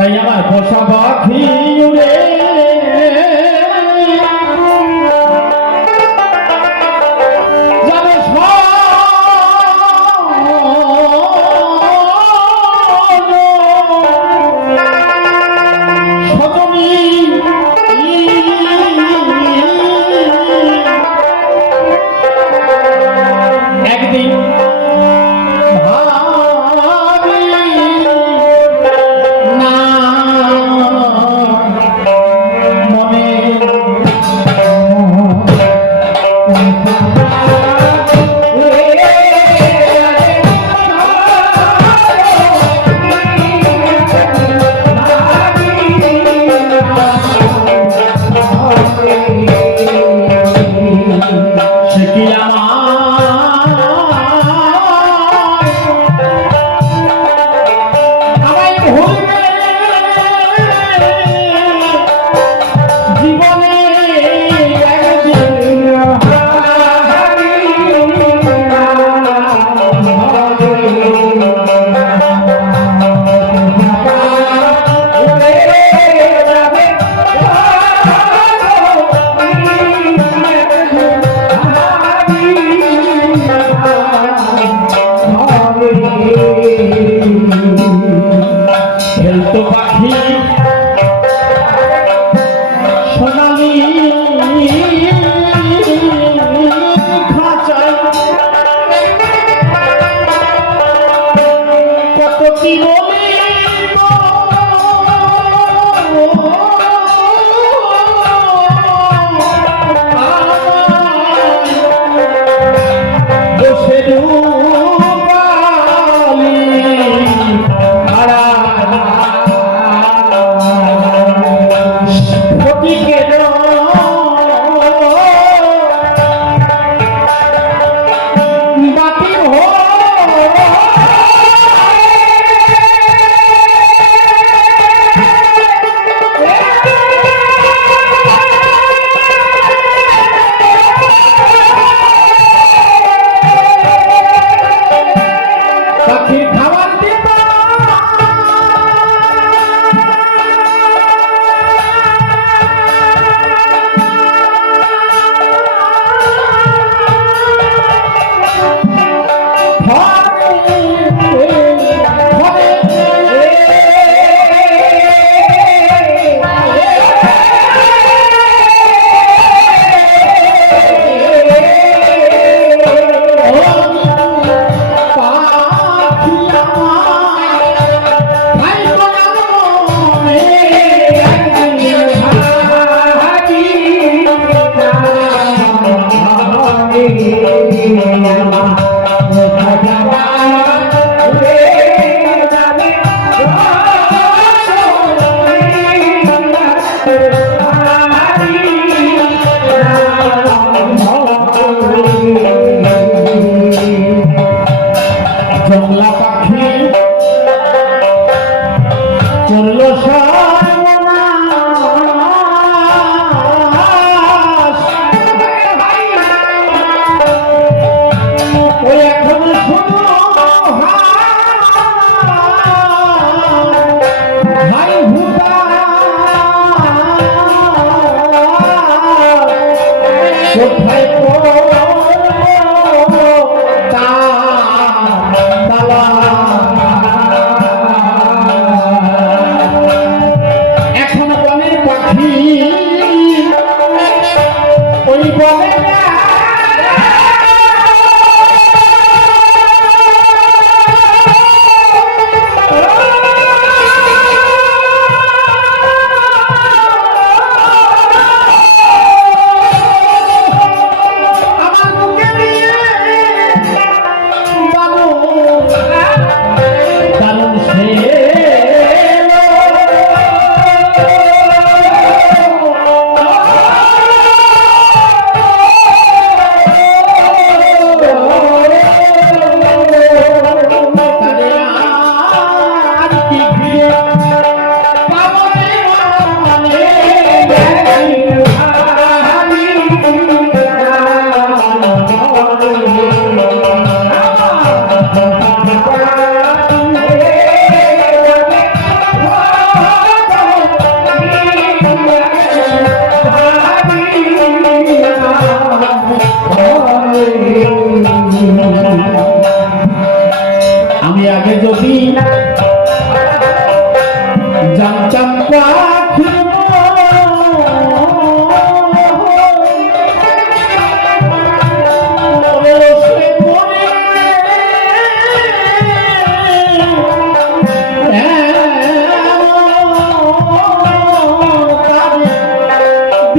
তাই আমার পোষা পাখি উড়ে জীবন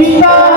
এখন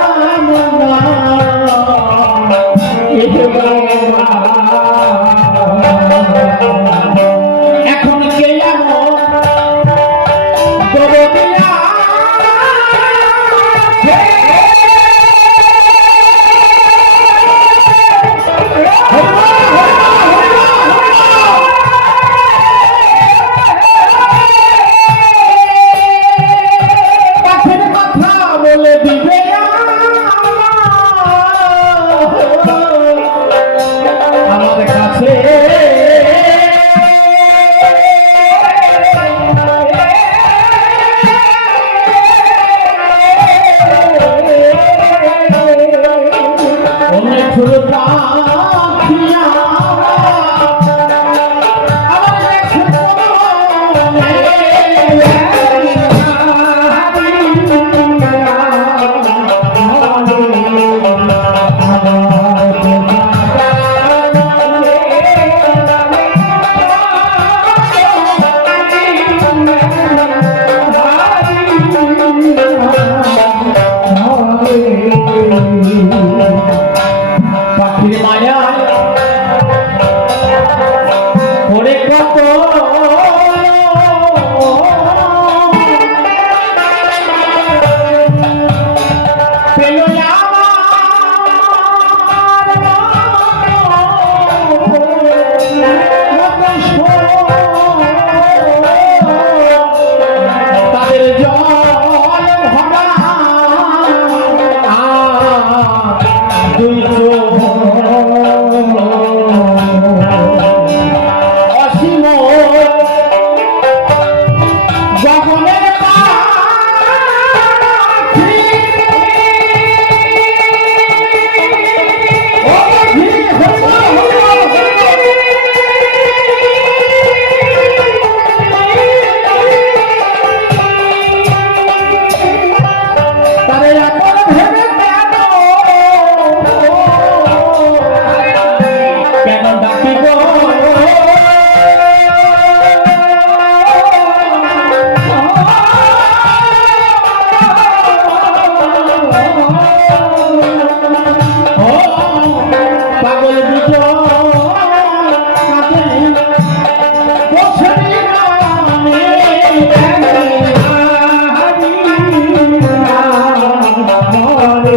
পাগল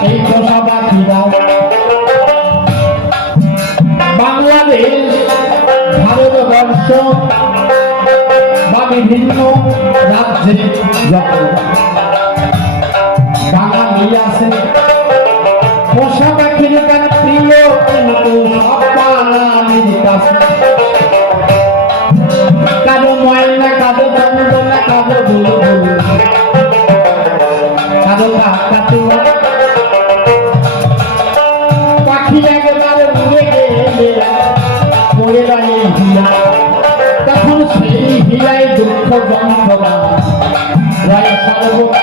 এই পোষা পাখিরা বাংলাদেশ ভারতবর্ষ বা বিভিন্ন রাজ্যে যত যন্ত্রণা রয়ে সর্বদা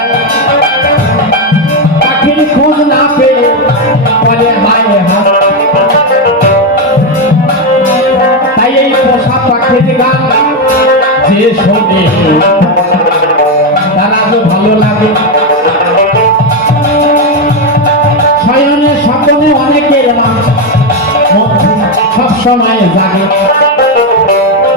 পাখির খোঁজ না পেয়ে বলে হায় হায় তাই এই পোষা পাখির গান জাগে।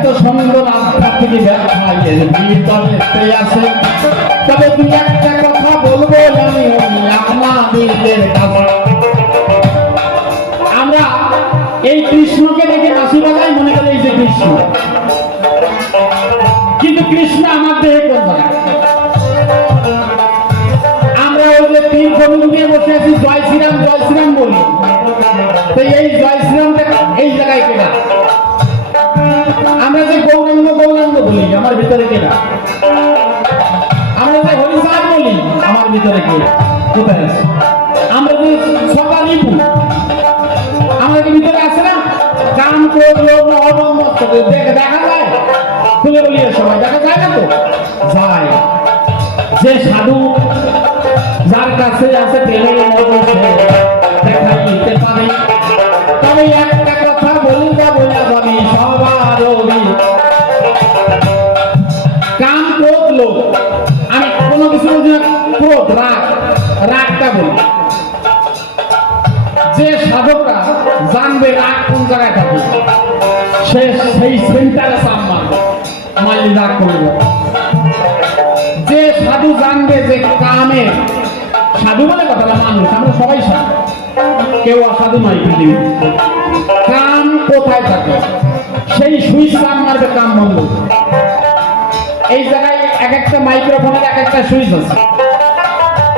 এত সুন্দর আধ্যাত্মিক ব্যাখ্যা এর আছে। একটা কথা বলব আমি আমি আমরা এই কৃষ্ণকে দেখে হাসি বাজাই মনে করি যে কৃষ্ণ। কিন্তু কৃষ্ণ আমার দেহে জায়গায়? আমরা ওই যে তিন ফলুন দিয়ে বসে আছি, জয় শ্রীরাম জয় শ্রীরাম বলি। তো এই জয় শ্রীরামটা এই জায়গায় কেনা? আমরা যে গৌরাঙ্গ গৌরাঙ্গ বলি, আমার ভিতরে কেনা আমরা যে হরিচাঁদ বলি, আমার ভিতরে কে? কোথায় আছে? আমরা যে সকাল রিপু আমাদের ভিতরে আছে না? কাম করল মহম্মদ দেখে যায়। খুলে বলি সবাই, দেখা যায় না তো? যায়। যে সাধু, যার কাছে আছে দেখা দিতে পারে। তবে একটা রাগটা বলি। যে সাধকরা জানবে রাগ কোন জায়গায় থাকে, সে সেই সেন্টারে চাপ মারবে মাইল রাগ করবে যে সাধু জানবে যে কামে, সাধু বলে কথা না মানুষ আমরা সবাই সাধু। কেউ অসাধু নয় পৃথিবী কাম কোথায় থাকে? সেই সুইচ কাম মারবে, কাম বন্ধ। এই জায়গায় এক একটা মাইক্রোফোনের এক একটা সুইচ আছে।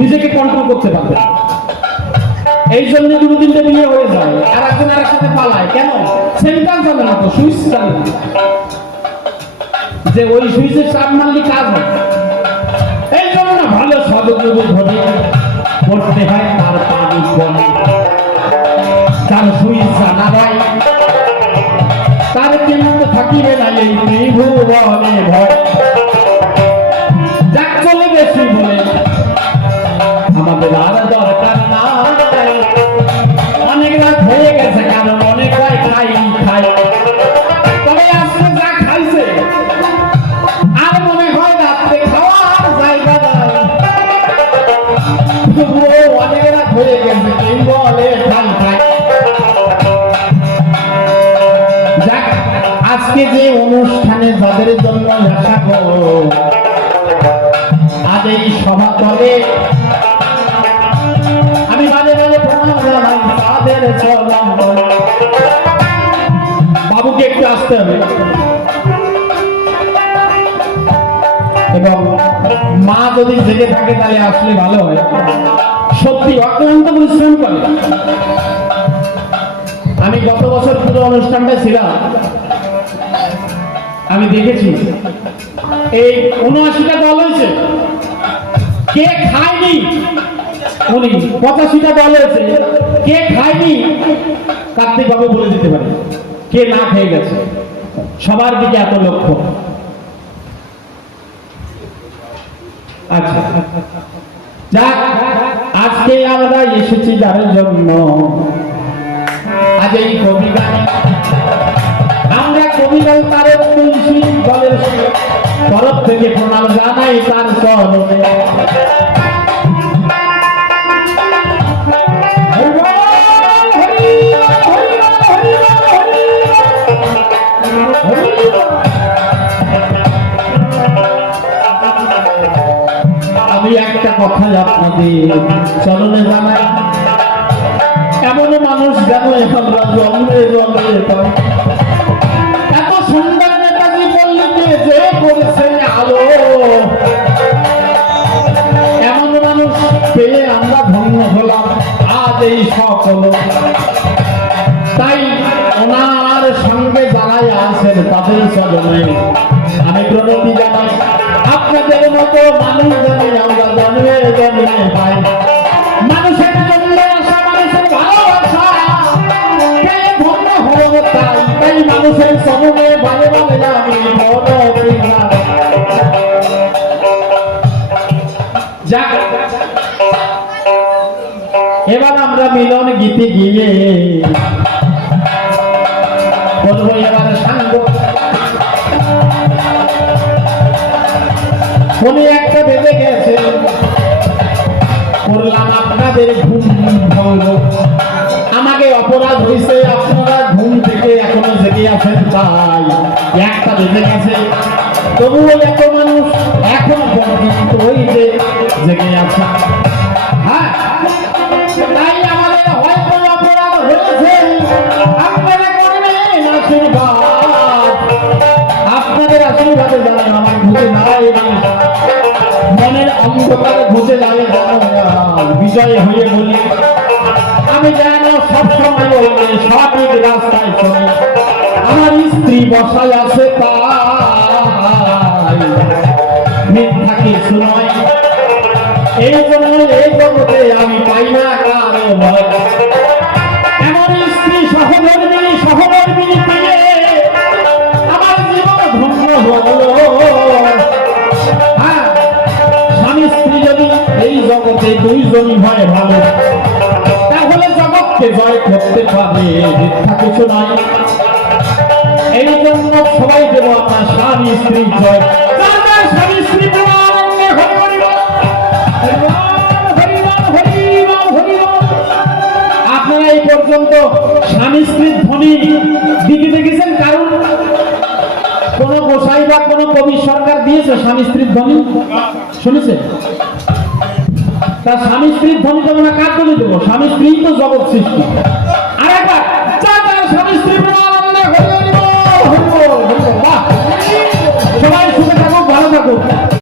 নিজেকে কন্ট্রোল করতে পারবে এই জন্য দুটো তিনটে বিয়ে হয়ে যায়, আর একজন আর সাথে পালায়। কেন? সেন্টার জানে না তো সুইচ যে ওই সুইচের চাপ মারলে কাজ হয়। এই জন্য ভালো সদযোগ ধরে করতে হয় তার পানি কম। তার সুইচ জানা হয়। তার কিন্তু থাকিবে না এই ত্রিভুবনে ভয় যাক চলে বেশি বলে। আমাদের আর দরকার নাই। অনুষ্ঠানে যাদের জন্য করো আজ এই সভাতলে আমি মাঝে মাঝে তাদের বাবুকে একটু আসতে হবে। এবং মা যদি জেগে থাকে, তাহলে আসলে ভালো হয়। সত্যি, অক্লান্ত পরিশ্রম করে। আমি গত বছর পুরো অনুষ্ঠানটা ছিলাম। আমি দেখেছি। এই উনআশিটা দল হয়েছে। কে খায়নি? উনি পঁচাশিটা দল হয়েছে। কে খায়নি? কার্তিক বাবু বলে দিতে পারে। কে না খেয়ে গেছে? সবার দিকে এত লক্ষ্য। আচ্ছা। যাক, আজকে আমরা এসেছি যার জন্য। আজ এই কবি গানে আমরা কবিগাল তারক তুলসী দলের তরফ থেকে প্রণাম জানাই তার। আমি একটা কথা আপনাদের চরণে জানাই এমন মানুষ যেন আমরা জন্মে জন্মে পাই সকল তাই ওনার সঙ্গে যারা দশায় আছেন তাদের চরণে আমি প্রণতি জানাই। আপনাদের মতো মানুষ জানি, আমরা জন্মে জন্মে পাই। মানুষের জন্য ভালো ভালো যাক এবার আমরা মিলন গীতে গিয়ে বলব এবার সাঙ্গ। ফোনে একটা বেজে গেছে। করলাম আপনাদের ঘুম ভঙ্গ আমাকে অপরাধ হয়েছে আপনারা ঘুম থেকে এখনও জেগে আছেন তাই। একটা বেজে গেছে। তবুও এত মানুষ এখনও পর্যন্ত যে জেগে আছে। হ্যাঁ। নাই মনের অন্ধকারে জানো না, বিজয় হয়ে বলি আমি যেন সবসময় সঠিক রাস্তায় চলি। আমার স্ত্রী বসায় আছে এই জন্য এই জগতে আমি পাই না কারও ভয়। জগতে দুইজনই হয় ভালো। তাহলে জগৎকে জয় করতে পারে মিথ্যা কিছু নয়। এই জন্য সবাই দেব আপনার স্বামী, স্ত্রী জয়। আপনারা এই পর্যন্ত স্বামী স্ত্রীর ধ্বনি দিকে দেখেছেন কারণ? কোন গোসাই বা কোন কবি সরকার দিয়েছে স্বামী স্ত্রীর ধ্বনি শুনেছেন? তার স্বামী স্ত্রীর ধ্বংস দেবো না কার দেবো? স্বামী স্ত্রী তো জগৎ সৃষ্টি। আর একবার স্বামী স্ত্রী